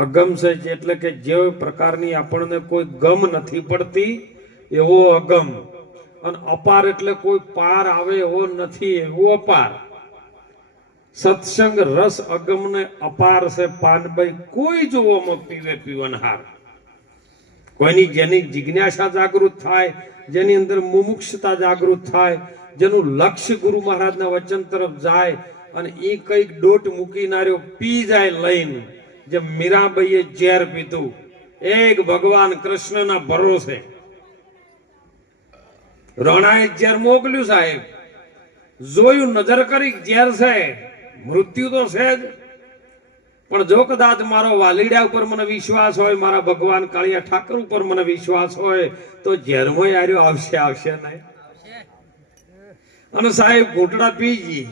પાર અરે અગમ છે જે એટલે કે જે પ્રકારની આપણને કોઈ ગમ નથી પડતી, એવો અગમ. અને અપાર એટલે કોઈ પાર આવે એવો નથી, એવો અપાર. સત્સંગ રસ અગમ ને અપાર છે. પાનભાઈ કોઈ જોવામાં પીવે પીવનહાર. કોઈની જેની જિજ્ઞાસા જાગૃત થાય, જેની અંદર મુમુક્ષતા જાગૃત થાય, જેનું લક્ષ્ય ગુરુ મહારાજના વચન તરફ જાય, અને એ કંઈક ડોટ મૂકી નાર્યો પી જાય લઈને. જેમ મીરાબાઈએ ઝેર પીધું એક ભગવાન કૃષ્ણના ભરોસે. રણાએ ઝેર મોકલ્યું સાહેબ. જોયું નજર કરી ઝેર છે. મૃત્યુ તો છે જ. પણ જો કદાચ મારો વાલીડા ઉપર મને વિશ્વાસ હોય મારા ભગવાન કાળિયા ઠાકર ઉપર મને વિશ્વાસ હોય તો ઝેરમાં આર્યો આવશે આવશે નહીં. અને સાહેબ ઘૂંટડા પીજી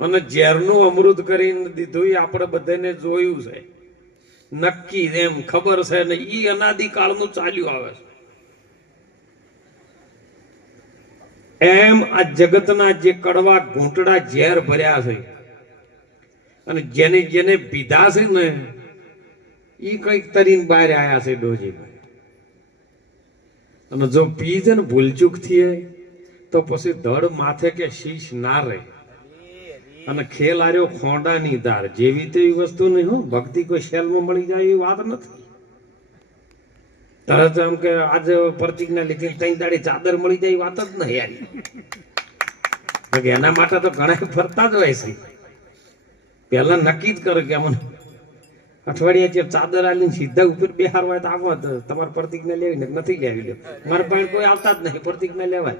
અને ઝેરનું અમૃત કરીને દીધું એ આપણે બધાને જોયું છે. નક્કી એમ ખબર છે ને ઈ અનાદિકાળનું ચાલ્યું આવે છે. એમ આ જગતના જે કડવા ઘૂંટડા ઝેર ભર્યા છે અને જેને જેને પીધા છે ને એ કંઈક તરીને બહાર આવ્યા છે ડોજીભાઈ. અને જો પી છે ને ભૂલચૂકથી તો પછી ધડ માથે કે શીશ ના રહે. અને ખેલ આર્યો ખોંડાની ધાર. જેવી તેવી વસ્તુ નહીં હું. ભક્તિ કોઈ શેલમાં મળી જાય એવી વાત નથી. તરત એમ કે આજે પ્રતિજ્ઞા લીધી ત્રણ દાડી ચાદર મળી જાય વાત જ નહીં યાર. એના માટે તો ઘણા ફરતા જ હોય છે. પહેલા નક્કી જ કરે કે અમને અઠવાડિયા જે ચાદર આલીને સીધા ઉપર બેહાર હોય તો આવો તમારે પ્રતિજ્ઞા લેવી નથી લેવી લે મારા પાસે કોઈ આવતા જ નહીં. પ્રતિજ્ઞા લેવાય.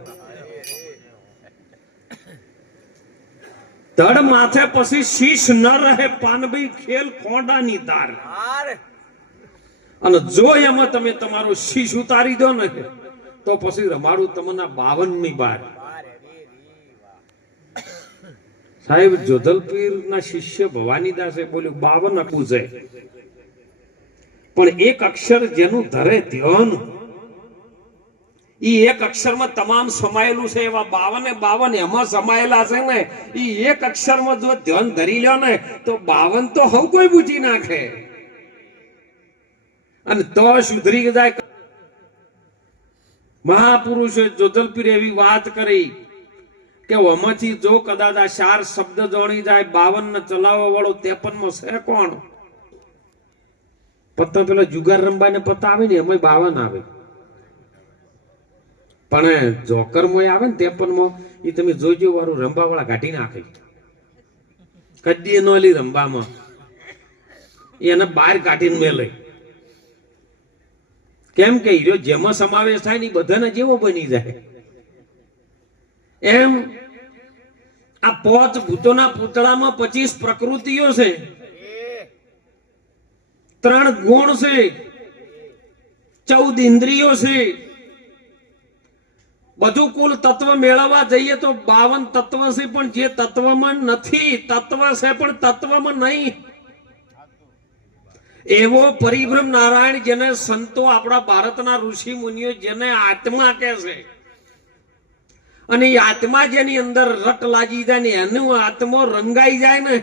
તડ માથે પછી શીશ ન રહે પાનભાઈ ખેલ ધાર. આર અને જો એમાં તમે તમારો શીશ ઉતારી દો ને તો પછી રમાડું તમને બાવનની બાર સાહેબ જોધલપીર ના શિષ્ય ભવાની દાસે બોલ્યું બાવન આપવું છે. પણ એક અક્ષર જેનું ધરે ધ્યાન. ઈ એક અક્ષરમાં તમામ સમાયેલું છે, એવા બાવને બાવન એમાં સમાયેલા છે ને, ઈ એક અક્ષરમાં જો ધ્યાન ધરી લ્યો ને, તો બાવન તો હવ કોઈ બૂજી નાખે. અને તો સુધરી જાય મહાપુરુષે જોધલપીર એવી વાત કરી કે આમાંથી જો કદાચ આ ચાર શબ્દ જોણી જાય બાવન ને ચલાવવા વાળો ત્રેપનમાં છે કોણ? પત્તા પેલા જુગાર રંબાને પત્તા આવે ને એમાં બાવન આવે. પણ જોકર મોય આવે ને ત્રેપનમાં એ તમે જોજો વાળું રંબા વાળા કાઢી નાખે. કદી નો લી રંબામાં. એને બહાર કાઢીને મેલે. કેમ કે હીરો જેમાં સમાવેશ થાય ને બધાને જેવો બની જાય. એમ આ પોચ ભૂતોના પૂતળામાં પચીસ પ્રકૃતિઓ છે. ત્રણ ગુણ છે. ચૌદ ઇન્દ્રિયો છે. બધું કુલ તત્વ મેળવવા જઈએ તો બાવન તત્વ છે, પણ જે તત્વમાં નથી, તત્વ છે, પણ તત્વમાં નહીં. એવો પરિભ્રમ નારાયણ જેને સંતો આપણા ભારતના ઋષિ મુનિઓ જેને આત્મા કહે છે. અને એ આત્મા જેની અંદર રટ લાગી જાય ને એનું આત્મો રંગાઈ જાય ને,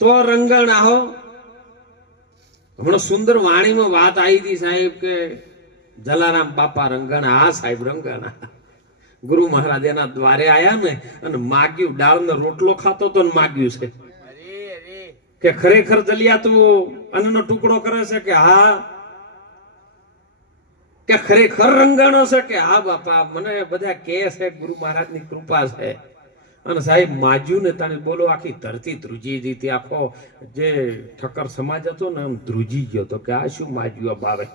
તો રંગણ આહો. હમણાં સુંદર વાણીમાં વાત આવી હતી સાહેબ કે જલારામ બાપા રંગણા હા સાહેબ રંગણા. ગુરુ મહારાજ એના દ્વારે આયા ને અને માગ્યું ડાળનો રોટલો ખાતો તો ને માગ્યું છે. કે ખરેખર જલિયા તું અન્નનો ટુકડો કરે છે કે હા? કે ખરેખર રંગાણો છે કે હા બાપા? મને બધા કે છે ગુરુ મહારાજની કૃપા છે. અને સાહેબ માજ્યું ને તાને બોલો આખી ધરતી ધ્રુજી દીધી. આખો જે ઠક્કર સમાજ હતો ને એમ ધ્રુજી ગયો તો કે આ શું માજ્યું આ બાવે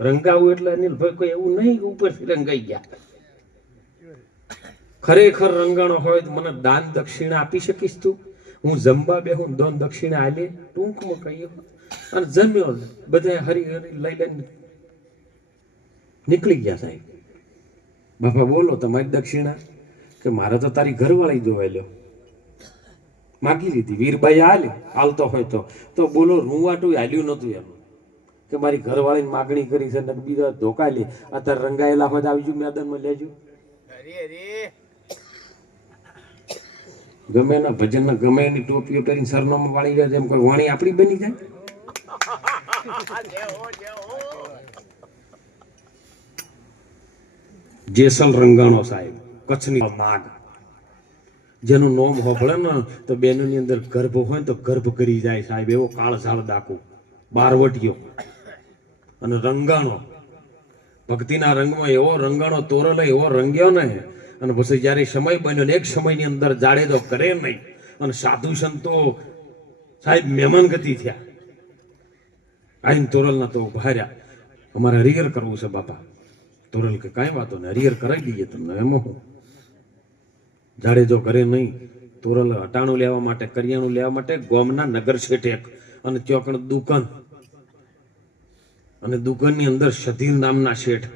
રંગાવું એટલે અનિલભાઈ કોઈ એવું નહીં ઉપરથી રંગાઈ ગયા. ખરેખર રંગાણો હોય તો મને દાન દક્ષિણા આપી શકીશ તું? હું જમવા બેહું દાન દક્ષિણા આલે. ટૂંકમાં કહીએ અને જમ્યો બધા હરી હરી લઈ લઈને નીકળી ગયા સાહેબ. બાપા બોલો તમારી દક્ષિણા કે મારે તો તારી ઘરવાળી જોવાય લ્યો. માગી લીધી. વીરબાઈ હાલ્યો હાલતો હોય તો. તો બોલો રૂવાટું હાલ્યું નહોતું એમ. કે મારી ઘરવાળીની માગણી કરી છે બીજા ધોકા લે. અત્યારે રંગાયેલા હોય તો આવજો મેદાનમાં લેજો. ગમે એના ભજનના ગમે એની ટોપીઓ પહેરીને સરનામું વાળી જાય એમ કોઈ વાણી આપણી બની જાય? જેસલ રંગાણો સાહેબ કચ્છની માગ. જેનું નોમ હોભળે ને તો બેનની અંદર ગર્ભ હોય ને તો ગર્ભ કરી જાય સાહેબ એવો કાળઝાળ ડાકુ બારવટીયો અને રંગાણો. ભક્તિના રંગમાં એવો રંગાણો તોરેલો, એવો રંગ્યો ને, અને પછી જ્યારે સમય બન્યો ને, એક સમયની અંદર જાડેજો કરે નહીં. અને સાધુ સંતો સાહેબ મહેમાન ગતિ થયા. આઈન તોરલના તો ઊભા રહ્યા અમારે હરિહર કરવું છે બાપા. તોરલ કે કાંઈ વાતો નહીં, હરિહર કરાવી દઈએ તમને, એમાં હું. જાડેજો કરે નહીં, તોરલ હટાણું લેવા માટે, કરિયાણું લેવા માટે ગોમના નગર શેઠ અને ત્યાં દુકાન. અને દુકાનની અંદર સધીર નામના શેઠ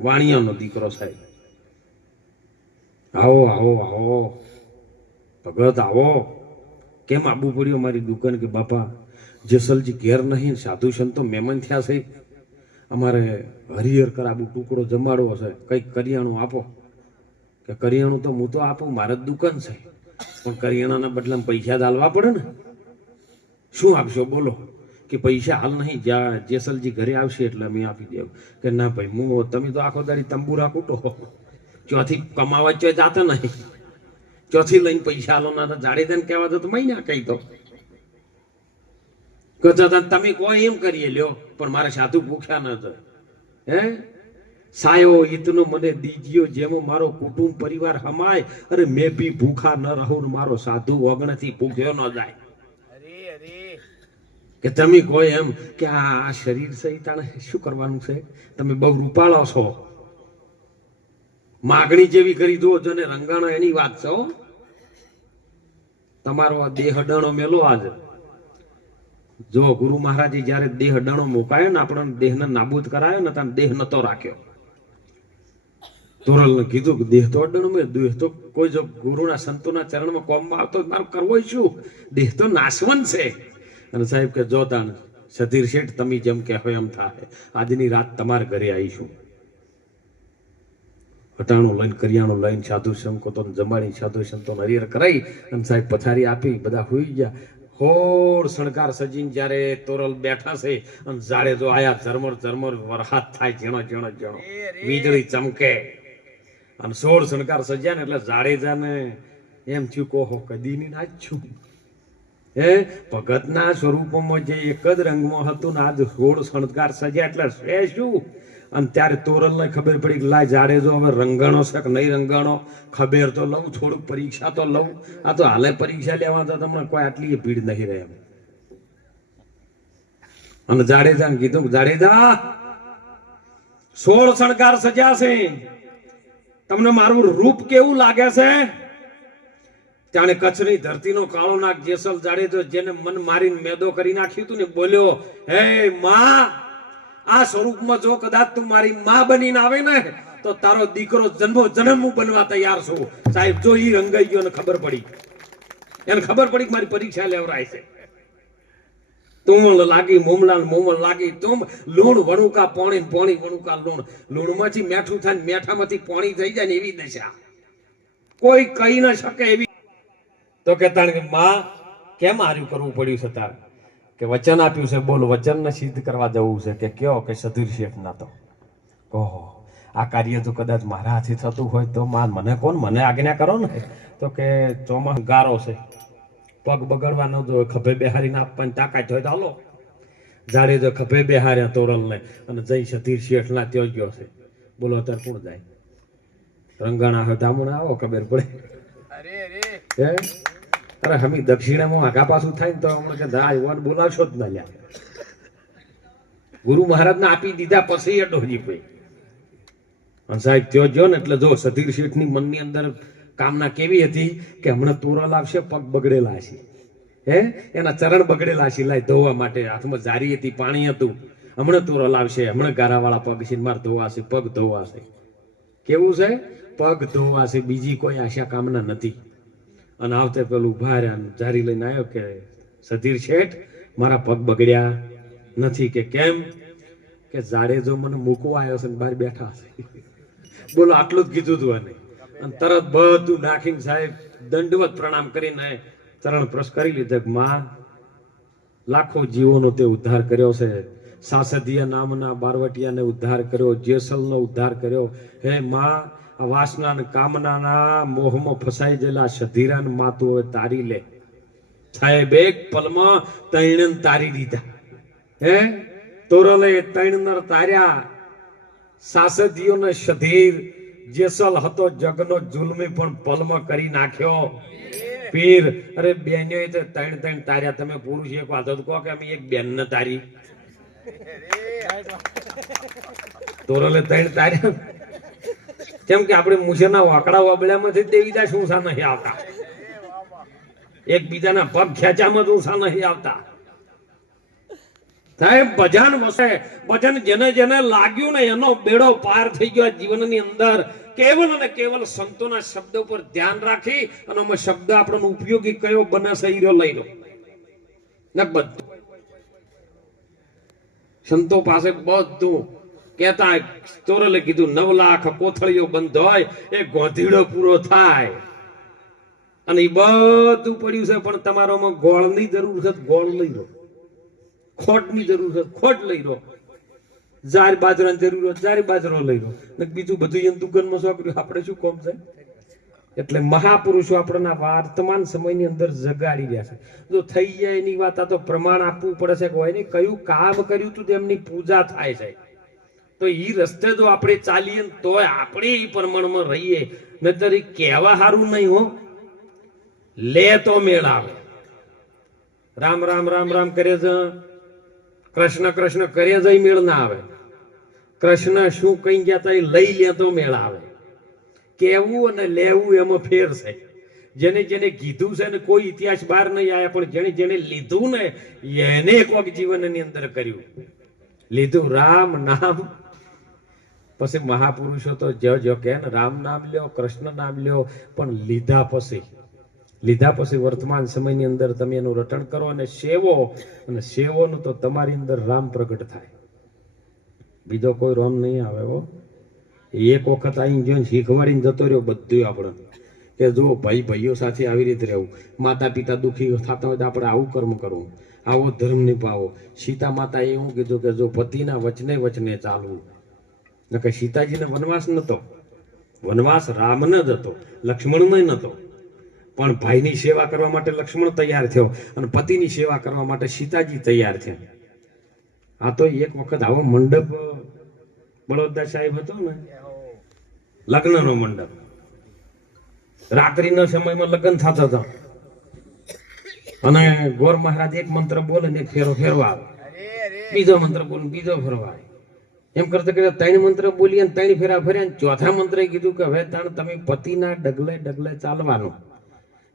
વાણિયાનો દીકરો સાહેબ. આવો આવો આવો. ભગત, આવો. કેમ આબુ પડ્યો મારી દુકાન કે બાપા? જેસલજી ઘેર નહીં સાધુ સંતો મહેમાન થયા છે. અમારે હરિહર કરાબુ ટુકડો જમાડવો છે. કંઈક કરિયાણું આપો. કે કરિયાણું તો હું તો આપું, મારે દુકાન છે. પણ કરિયાણાના બદલામાં પૈસા જ હાલવા પડે ને? શું આપશો? બોલો. કે પૈસા હાલ નહીં જ્યાં જેસલજી ઘરે આવશે એટલે અમે આપી દેવું. કે, ના ભાઈ, હું, તમે તો આખો દાડી તંબુરા કૂટો. ચોથી કમાવા ચો જાતા નહીં. ચોથી લઈને પૈસા હાલો ના તો જાડેજાને કહેવા દો તો મહિના કહી દો. તમે કોઈ એમ કરીએ લ્યો, પણ મારે સાધુ ભૂખ્યા ન હે? સાયો ઈતનો મને દીજ્યો, જેમ મારો કુટુંબ પરિવાર હમાય, અરે મેં બી ભૂખા ન રહું મારો સાધુ ઓગણથી ભૂખ્યો ન જાય. કે તમે કહો એમ કે આ શરીર સહિતાણે શું કરવાનું છે? તમે બહુ રૂપાળો છો. માગણી જેવી કરી દો જો ને રંગાણો એની વાત છો તમારો દેહ અડાણો મેલો આજ. જો ગુરુ મહારાજે જ્યારે દેહ અડાણો મુકાયો ને આપણને દેહને નાબૂદ કરાયો ને ત્યાં દેહ નતો રાખ્યો. તોરલને કીધું કે દેહ તો અડાણો મેં દેહ તો કોઈ જો ગુરુના સંતોના ચરણમાં કોમમાં આવતો મારું કરવો શું? દેહ તો નાશવંત છે. અને સાહેબ કે જો તાણ સધીર શેઠ તમે જેમ કહેવો એમ થાય આજની રાત તમારા ઘરે આવીશું. અટાણું લઈને કરિયાણું લઈને સાધુ સંતો જમાડી સાધુ સંતો હરિહર કરાઈ અને સાહેબ પથારી આપી બધા હોઈ ગયા. હોર શણગાર સજીન જ્યારે તોરલ બેઠા છે અને જાડે જો આયા ઝરમર ઝરમર વરહાત થાય ઝીણો ઝીણો ઝીણો. વીજળી ચમકે. અને સોળ શણગાર સજ્યા ને એટલે જાડેજાને એમ થયું કોહો કદી ની છું હે? ભગતના સ્વરૂપમાં જે એક જ રંગમાં હતું ને આજ સોળ શણગાર સજ્યા એટલે છે શું? અને ત્યારે તોરલને ખબર પડી કે લાય જાડેજો હવે રંગાણો છે કે નહીં રંગાણો? ખબર તો લઉં, થોડુંક પરીક્ષા તો લઉં. આ તો હાલે પરીક્ષા લેવા તો તમને કોઈ આટલી ભીડ નહીં રહે અને જાડેજાને કીધું જાડેજા, સોળ શણગાર સજ્યા છે. તમને મારું રૂપ કેવું લાગે છે? જાણે કચ્છની ધરતીનો કાળો નાક જેસલ જાડેજો જેને મન મારીને મેદો કરી નાખ્યું હતું ને બોલ્યો, હે માં, આ સ્વરૂપમાં જો કદાચ તું મારી માં બનીને આવે ને, તો તારો દીકરો જન્મો જન્મ હું બનવા તૈયાર છું. સાહેબ, જો ઈ રંગાઈ ગયો ખબર પડી. એને ખબર પડી કે મારી પરીક્ષા લેવરાય છે. તુમલ લાગી મોમલા ને મોમલ લાગી, તુમ લૂણ વણુકા પોણી પોણી વણુકા લૂણ. લૂણમાંથી મેઠું થાય મેઠામાંથી પોણી થઈ જાય ને એવી દશા. કોઈ કહી ન શકે એવી તો કે માં કેમ આર્યું કરવું પડ્યું છે તારે? કે વચન આપ્યું છે બોલ વચનને સિદ્ધ કરવા જવું છે. કે કયો? કે સધીર શેઠ ના તો. ઓહો આ કાર્ય તો કદાચ મારા હાથે થતું હોય તો માં મને કોણ મને આજ્ઞા કરો ને? તો કે ચોમાસ ગારો છે. પગ બગડવા ન જો ખભે બેહારીને આપવાની તાકાત હોય તો હાલો. જાડે જો ખભે બેહાર્યા તોરલને અને જઈ સધીર શેઠના ત્યાં ગયો છે. બોલો અત્યારે કોણ જાય? રંગાણા હોય તો આવો ખબર પડે. અરે અરે. હે? અરે હમી દક્ષિણામાં આગા પાછું થાય ને તો હમણાં કે ના યુવાન બોલાવશો જ ના લ્યા ગુરુ મહારાજને આપી દીધા પછી એ ડોહજી ભાઈ અને સાહેબ, ત્યો જો ને એટલે જો સધીર શેઠની મનની અંદર કામના કેવી હતી કે હમણાં તોરા લાવશે, પગ બગડેલા છે હે? એના ચરણ બગડેલા છે લાય ધોવા માટે. હાથમાં જારી હતી, પાણી હતું. હમણાં તોરા લાવશે, હમણાં ગારાવાળા પગ છે મારે ધોવાશે પગ ધોવાશે કેવું છે? પગ ધોવાશે બીજી કોઈ આશા કામના નથી. અને આવતે પેલું ઊભા રહ્યા જારી લઈને આવ્યો કે, સધીર શેઠ, મારા પગ બગડ્યા નથી કે કેમ? કે જાડેજો મને મૂકવા આવ્યો છે બહાર બેઠા છે. બોલો, આટલું જ કીધું તું અને અને તરત બધું નાખીને સાહેબ દંડવત પ્રણામ કરીને ચરણ પ્રશ કરી લીધે માં, લાખો જીવોનો તે ઉદ્ધાર કર્યો છે. સાસદીય નામના બારવટિયાને ઉદ્ધાર કર્યો, જેસલનો ઉદ્ધાર કર્યો. હે, માં વાસના કામનાના મોહમાં ફસાઈ ગયેલા સધીરાને માતું હવે તારી લે. સાહેબ એક પલમાં તૈણન તારી દીધા. હે? તોરલે તૈણ નર તાર્યા. સાસદીઓને સધીર જેસલ હતો જગનો જુલમી પણ પલમાં કરી નાખ્યો. પીર અરે બેન્યો તો તૈણ તૈણ તાર્યા. તમે પુરુષ એક વાત કહો કે અમે એક બેન ને તારી. તોરલે તૈણ તાર્યા. કેમ કે આપણે મુસેના વાકડા વાબળ્યામાંથી તે બીજા શું નહીં આવતા? એકબીજાના પગ ખેંચામાં જ સા નહીં આવતા. સાહેબ, ભજન વસે, ભજન જેને જેને લાગ્યું ને એનો બેડો પાર થઈ ગયો જીવનની અંદર. કેવલ અને કેવલ સંતોના શબ્દો પર ધ્યાન રાખી અને અમે શબ્દ આપણને ઉપયોગી કયો બને છે લઈ લો. ને બધું. સંતો પાસે બધું કહેતા ચોરલે કીધું, નવ લાખ કોથળીઓ બંધ હોય, એ ગોધીડો પૂરો થાય. અને એ બધું પડ્યું છે, પણ તમારામાં ગોળની જરૂર છે, ગોળ લઈ લો ખોટની જરૂર છે, ખોટ લઈ લો જાર બાજરાની જરૂર હોય જાર બાજરો લઈ લો બીજું બધું એમ દુકાનમાં સોંપ્યું આપણે શું કોમ છે? એટલે મહાપુરુષો આપણના વર્તમાન સમયની અંદર જગાડી રહ્યા છે. જો થઈ જાય એની વાત, આ તો પ્રમાણ આપવું પડે છે કે હોય ને કયું કામ કર્યું તું તેમની પૂજા થાય છે. તો એ રસ્તે જો આપણે ચાલીએ તોય આપણે એ પ્રમાણમાં રહીએ. નહીતર એ કહેવા સારું નહીં હો. લે તો મેળ આવે. રામ રામ રામ રામ કરે છે કૃષ્ણ કૃષ્ણ કરે જ મેળ ના આવે. કૃષ્ણ શું કઈ ગયા તા લઈ લે તો મેળ આવે. કેવું અને લેવું એમાં ફેર છે. જેને જેને કીધું છે ને કોઈ ઇતિહાસ બહાર નહીં આવ્યા પણ જેને જેને લીધું ને એને કોક જીવનની અંદર કર્યું. લીધું રામ, નામ પછી મહાપુરુષો તો જ જો કે રામ નામ લ્યો, કૃષ્ણ નામ લ્યો, પણ લીધા પછી લીધા પછી વર્તમાન સમયની અંદર તમે એનું રટણ કરો અને સેવો, અને સેવોનું તો તમારી અંદર રામ પ્રગટ થાય. બીજો કોઈ રામ નહીં આવે હો. એક વખત અહીં ગયો શીખવાડીને જતો રહ્યો બધું આપણે. કે જો ભાઈ ભાઈઓ સાથે આવી રીતે રહેવું. માતા પિતા દુઃખી થતા હોય તો આપણે આવું કર્મ કરવું. આવો ધર્મ નિભાવો. સીતા માતાએ એવું કીધું કે જો પતિના વચને વચને ચાલવું. નકર સીતાજીને વનવાસ નહોતો વનવાસ રામને જ હતો લક્ષ્મણને નહોતો પણ ભાઈની સેવા કરવા માટે લક્ષ્મણ તૈયાર થયો અને પતિની સેવા કરવા માટે સીતાજી તૈયાર થયા. આ તો એક વખત આવો મંડપ બળોદા સાહેબ હતો ને લગ્નનો મંડપ. રાત્રિના સમયમાં લગ્ન થતા હતા. અને ગોર મહારાજ એક મંત્ર બોલે ને ફેરો ફેરવા આવે. બીજો મંત્ર બોલે બીજો ફેરવા આવે. એમ કરતા કરતા ત્રણ મંત્ર બોલી ત્રણ ફેરા ફર્યા ચોથા મંત્રે કીધું કે, હવે તાણ તમે પતિના ડગલે ડગલે ચાલવાનું.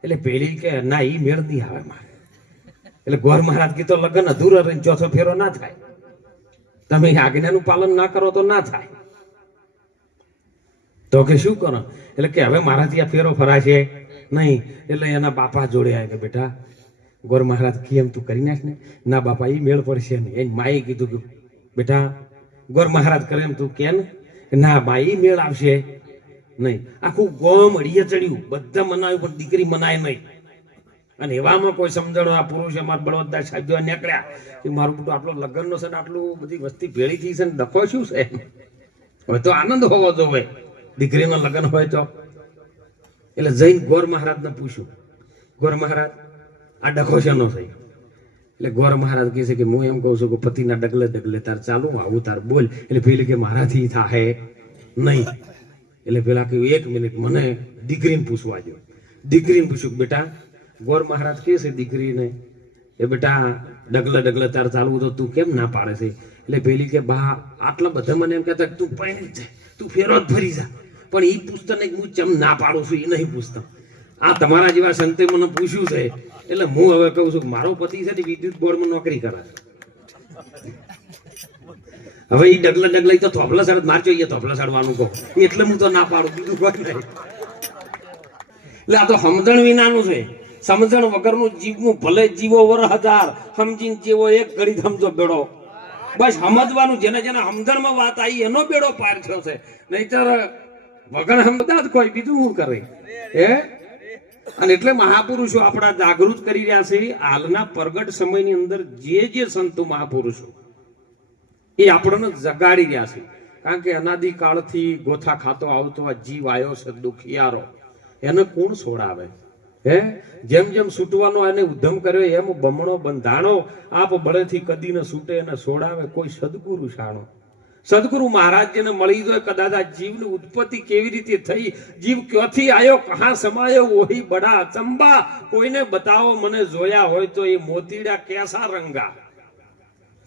એટલે પેલી કે, ના, ઈ મેળ નહીં આવે મારે. એટલે ગોર મહારાજ કીધો, લગ્ન અધૂરા રહીને ચોથો ફેરો ના થાય. તમે આજ્ઞાનું પાલન ના કરો તો ના થાય. તો કે શું કરો? એટલે કે, હવે મારાથી આ ફેરો ફરાશે નહીં. એટલે એના બાપા જોડે આવે કે, બેટા, ગોર મહારાજ કેમ તું કરી નાખ ને ના બાપા એ મેળ પડશે નહીં. એની માએ કીધું કે, બેટા ગોર મહારાજ કરે એમ તું કે ના ભાઈ મેળ આવશે. નહીં. આખું ગોમ અડીએ ચડ્યું. બધા મનાવ્યું પણ દીકરી મનાય નહીં. અને એવામાં કોઈ સમજણો આ પુરુષ અમારા બળવદા સાધ્યો નીકળ્યા કે મારું બધું આટલો લગ્નનો છે ને આટલું બધી વસ્તી ભેળી થઈ છે ને ડખો શું છે? હવે તો આનંદ હોવો જોઈએ. દીકરીનો લગ્ન હોય તો. એટલે જઈને ગોર મહારાજને પૂછ્યું. ગોર મહારાજ, આ ડખો શેનો થઈ એટલે ગોર મહારાજ કહે છે કે હું એમ કહું છું કે પતિના ડગલે ડગલે તાર ચાલુ આવું, તાર બોલ. એટલે પેલી કે મારાથી થાય નહીં. એટલે પેલા કહ્યું, એક મિનિટ, મને દીકરીને પૂછવા દો દીકરીને પૂછ્યું બેટા, ગોર મહારાજ કહે છે દીકરીને, એ બેટા, ડગલે ડગલે તાર ચાલવું તો તું કેમ ના પાડે છે? એટલે પેલી કે, બા, આટલા બધા મને એમ કહેતા તું પૈણ જાય તું ફેરો જ ફરી જા. પણ એ પુસ્તક નહીં હું ચમ ના પાડું છું એ નહીં પૂછતા. આ તમારા જેવા સંતે મને પૂછ્યું છે. એટલે હું હવે કહું છું, મારો પતિ છે ને વિદ્યુત બોર્ડમાં નોકરી કરે હવે એ ડગલે ડગલે તો થોપલા સાડ માર જોઈએ થોપલા સાડવાનું કહો. એટલે હું તો ના પાડું, બીજું કોઈ નહીં. એટલે આ તો સમજણ વિનાનું છે. સમજણ વગરનું જીવવું ભલે જીવો વર હજાર, સમજીને જીવો એક ઘડી સમજો બેડો. બસ સમજવાનું, જેને જેને સમજણમાં વાત આવી, એનો બેડો પાર થયો છે. નહીતર વગર સમજતા જ કોઈ, બીજું શું કરે? હે? અને એટલે મહાપુરુષો આપણા જાગૃત કરી રહ્યા છે. હાલના પ્રગટ સમયની અંદર જે જે સંતો મહાપુરુષો એ આપણને જગાડી રહ્યા છે. કારણ કે અનાદિકાળથી ગોથા ખાતો આવતો આ જીવ આવ્યો છે દુખિયારો એને કોણ છોડાવે? હે? જેમ જેમ છૂટવાનો એને ઉદ્ધમ કર્યો, એમ બમણો બંધાણો આપ બળેથી કદી ન છૂટે એને છોડાવે કોઈ સદગુરુ શાણો. સદગુરુ મહારાજને મળી ગયો, કદાચ આ જીવની ઉત્પત્તિ કેવી રીતે થઈ? જીવ ક્યાંથી આવ્યો કહા સમાયો? ઓહી બડા અચંબા કોઈને બતાવો, મને જોયા હોય તો એ મોતીડા કેસા રંગા?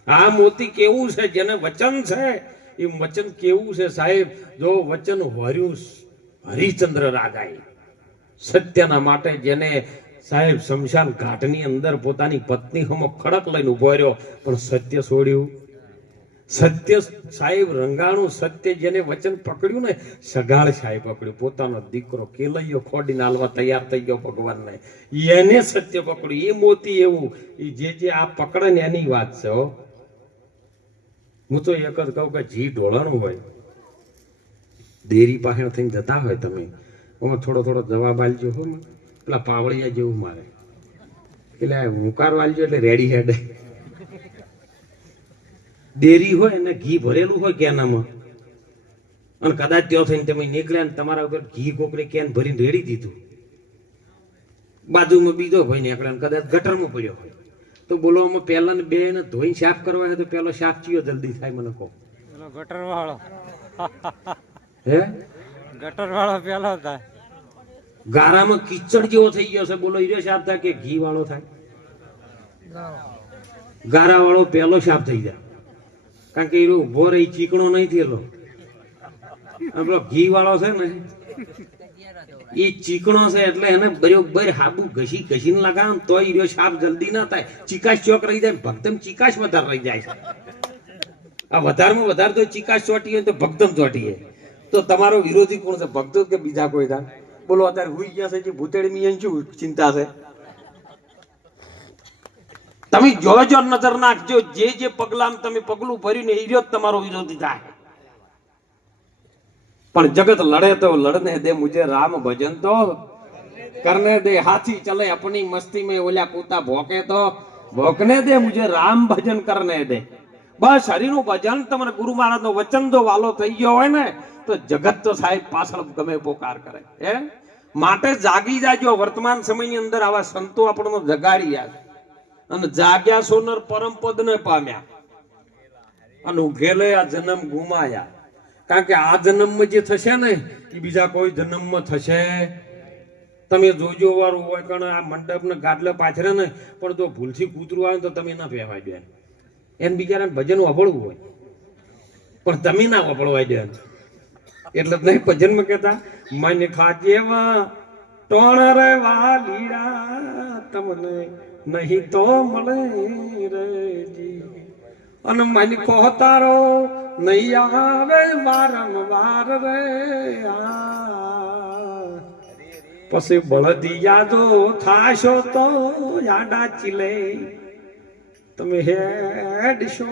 આ મોતી કેવું છે? જેને વચન છે? એ વચન કેવું છે, સાહેબ? જો વચન હર્યું હરિચંદ્ર રાજાએ સત્યના માટે જેને, સાહેબ, શમશાન ઘાટની અંદર પોતાની પત્ની હમો ખડક લઈને ઊભો રહ્યો, પણ સત્ય છોડ્યું. સત્ય સાહેબ રંગાણું સત્ય જેને વચન પકડ્યું ને, સગાળ સાહેબ પકડ્યું. પોતાનો દીકરો કેલૈયો ખોડી નાલવા તૈયાર થઈ ગયો ભગવાનને. એને સત્ય પકડ્યું. એ મોતી એવું. એ જે જે આ પકડે ને એની વાત છે, હો. હું તો એક જ કહું કે જી ઢોળાણું હોય. દેરી પાસે થઈને જતા હોય તમે. ઓમાં થોડો થોડો જવાબ આલજો હો. પેલા પાવળિયા જેવું મારે. એટલે હુંકાર વાલજો એટલે રેડી હેડ દેરી હોય અને ઘી ભરેલું હોય કેનામાં. અને કદાચ ત્યાં થઈને તમે નીકળ્યા ને તમારા ઉપર ઘી કોકરે કેન ભરીને રેડી દીધું. બાજુમાં બીજો ભાઈ નીકળ્યા ને કદાચ ગટરમાં પડ્યો હોય. તો બોલો આમાં પહેલા ને બે ને ધોઈને સાફ કરવા હોય તો પેલો સાફ ચીયો જલ્દી થાય મને કહો. પેલો ગટર વાળો હે? ગટર વાળો પેલો થાય. ગારામાં કિચડ જેવો થઈ ગયો છે. બોલો ઈરો સાફ થાય કે ઘી વાળો થાય? ગારા. વાળો પહેલો સાફ થઈ જાય. કારણ કે એ ઊભો રહી, ચીકણો નહીં થયેલો. પેલો ઘી વાળો છે ને, એ ચીકણો છે એટલે એને બરોબર હાબુ ઘસી ઘસીને લગાવ તો એ રહ્યો સાપ જલ્દી ના થાય. ચીકાશ ચોક રહી જાય ભક્તમ ચીકાશ વધારે રહી જાય આ વધારમાં વધારે તો ચીકાશ ચોટી હોય તો ભક્તમ ચોટી હોય તો તમારો વિરોધી કોણ છે? ભક્તો કે બીજા કોઈ થાય બોલો, અત્યારે હુઈ ગયા છે કે ભૂતેડમી શું ચિંતા છે? તમે જોજો નજર નાખજો. જે જે પગલામ તમે પગલું ભર્યું ને એ રહ્યો તમારો વિરોધી થાય. પણ જગત લડે તો લડને દે મુજે રામ ભજન તો. કરને દે હાથી ચલે અપની મસ્તી મેં ઓલા કૂતા ભોકે તો. ભોકને દે મુજે રામ ભજન કરને દે. બસ હરિનું ભજન તમને ગુરુ મહારાજ નો વચન જો વાલો થઈ ગયો હોય ને, તો જગત તો સાહેબ પાછળ ગમે પોકાર કરે. એ માટે જાગી જાય જાજો વર્તમાન સમયની અંદર આવા સંતો આપણો જગાડી યાદ અને જાગ્યા સોનર પરમ પદ ને પામ્યા. અને ઉઘેલે આ જન્મ ગુમાયા. કારણ કે આ જન્મમાં જે થશે ને એ બીજા કોઈ જન્મમાં થશે તમે જોજો વાળું હોય, કારણ આ મંડપ ને ગાડલે પાછળ ને, પણ જો ભૂલથી કૂતરું આવે તો તમે ના પહેવાય બેન. એને બિચારાને ભજન વાપરવું હોય. પણ તમે ના વાપરવાય બેન. એટલે જ નહીં ભજનમાં કહેતા, મન ખાજેવા ટોણ રે વાલીડા તમને નહીં તો મળે રેજી અને મન કો તારો, નહીં આવે વારંવાર રે પછી બળદી યાદો થાશો તો યાડા ચીલે. તમે હેડશો.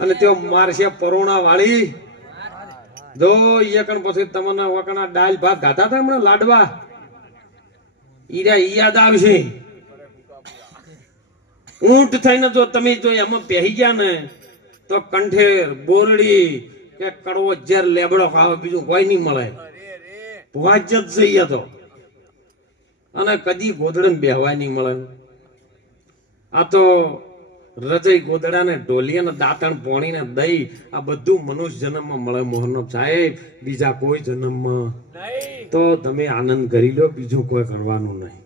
અને તેઓ મારશે પરોણા વાળી જો ઈયકણ પછી તમને વકણા ડાલ ભાત ગાતા હતા હમણાં લાડવા? ઈરા ઈ યાદ આવશે. ઊંટ થઈને જો તમે જો એમાં પહેરી ગયા ને તો કંઠેર બોરડી કે કડવો ઝેર લેબડો ખાવા બીજું કોઈ નહીં મળે. વાજ જ જઈએ તો. અને કદી ગોદડે બેહવાય નહીં મળે. આ તો રજય ગોદડા ને ઢોલિયા અને દાંતણ પોણી ને દઈ આ બધું મનુષ્ય જન્મમાં મળે. મોહન સાહેબ બીજા કોઈ જન્મમાં. તો તમે આનંદ કરી લો બીજું કોઈ કરવાનું નહીં.